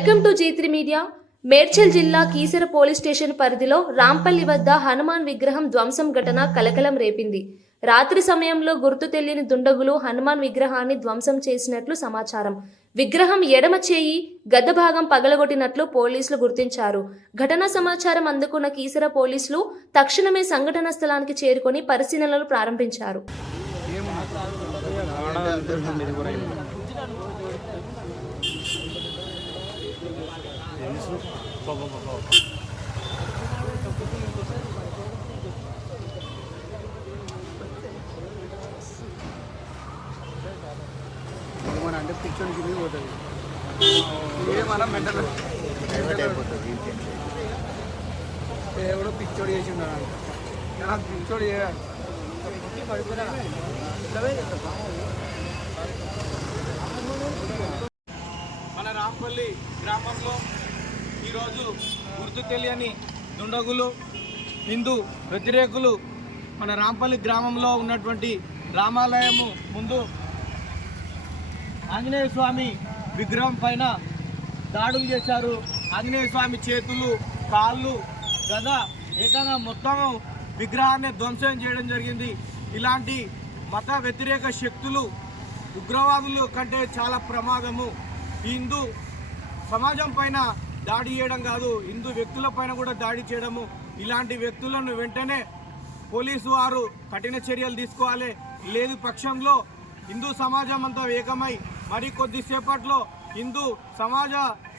Welcome to G three media. Medchal జిల్లా Keesara police station పరిధిలో రాంపల్లి వద్ద హనుమాన్ విగ్రహం ధ్వంసం ఘటన కలకలం రేపింది. రాత్రి సమయంలో గుర్తు తెలియని దుండగులు హనుమాన్ విగ్రహాన్ని ధ్వంసం చేసినట్లు సమాచారం. విగ్రహం ఎడమ చేయి గద్ద భాగం పగలగొట్టినట్లు పోలీసులు గుర్తించారు. ఘటనా సమాచారం అందుకున్న కీసర పోలీసులు తక్షణమే సంఘటన స్థలానికి చేరుకొని పరిశీలనలు ప్రారంభించారు. మన అంటే పిక్చర్ కింద పోతుంది. ఏమన్నా మెంటల్. ఎవడో పిక్చర్ చేసి ఉన్నాడు నాకు చేయాలి మన రాంపల్లి గ్రామంలో ఈరోజు గుర్తు తెలియని దుండగులు హిందూ వ్యతిరేకులు మన రాంపల్లి గ్రామంలో ఉన్నటువంటి రామాలయము ముందు ఆంజనేయ స్వామి విగ్రహం పైన దాడులు చేశారు. ఆంజనేయ స్వామి చేతులు కాళ్ళు గద ఏకంగా మొత్తం విగ్రహాన్ని ధ్వంసం చేయడం జరిగింది. ఇలాంటి మత వ్యతిరేక శక్తులు ఉగ్రవాదులు కంటే చాలా ప్రమాదము. హిందూ సమాజం పైన దాడి చేయడం కాదు హిందూ వ్యక్తుల పైన కూడా దాడి చేయడము. ఇలాంటి వ్యక్తులను వెంటనే పోలీసు వారు కఠిన చర్యలు తీసుకోవాలి. లేదు పక్షంలో హిందూ సమాజం అంతా ఏకమై మరి కొద్దిసేపట్లో హిందూ సమాజ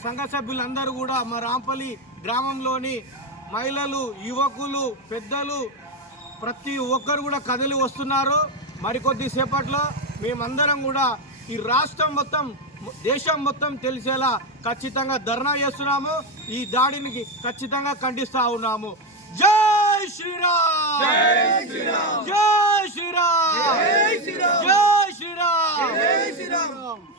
సంఘ సభ్యులందరూ కూడా మా రాంపల్లి గ్రామంలోని మహిళలు యువకులు పెద్దలు ప్రతి ఒక్కరు కూడా కదిలి వస్తున్నారు. మరికొద్దిసేపట్లో మేమందరం కూడా ఈ రాష్ట్రం మొత్తం దేశం మొత్తం తెలిసేలా ఖచ్చితంగా ధర్నా చేస్తున్నాము. ఈ దాడిని ఖచ్చితంగా ఖండిస్తా ఉన్నాము. జై శ్రీరామ్! జై శ్రీరామ్! జై శ్రీరామ్! జై శ్రీరామ్!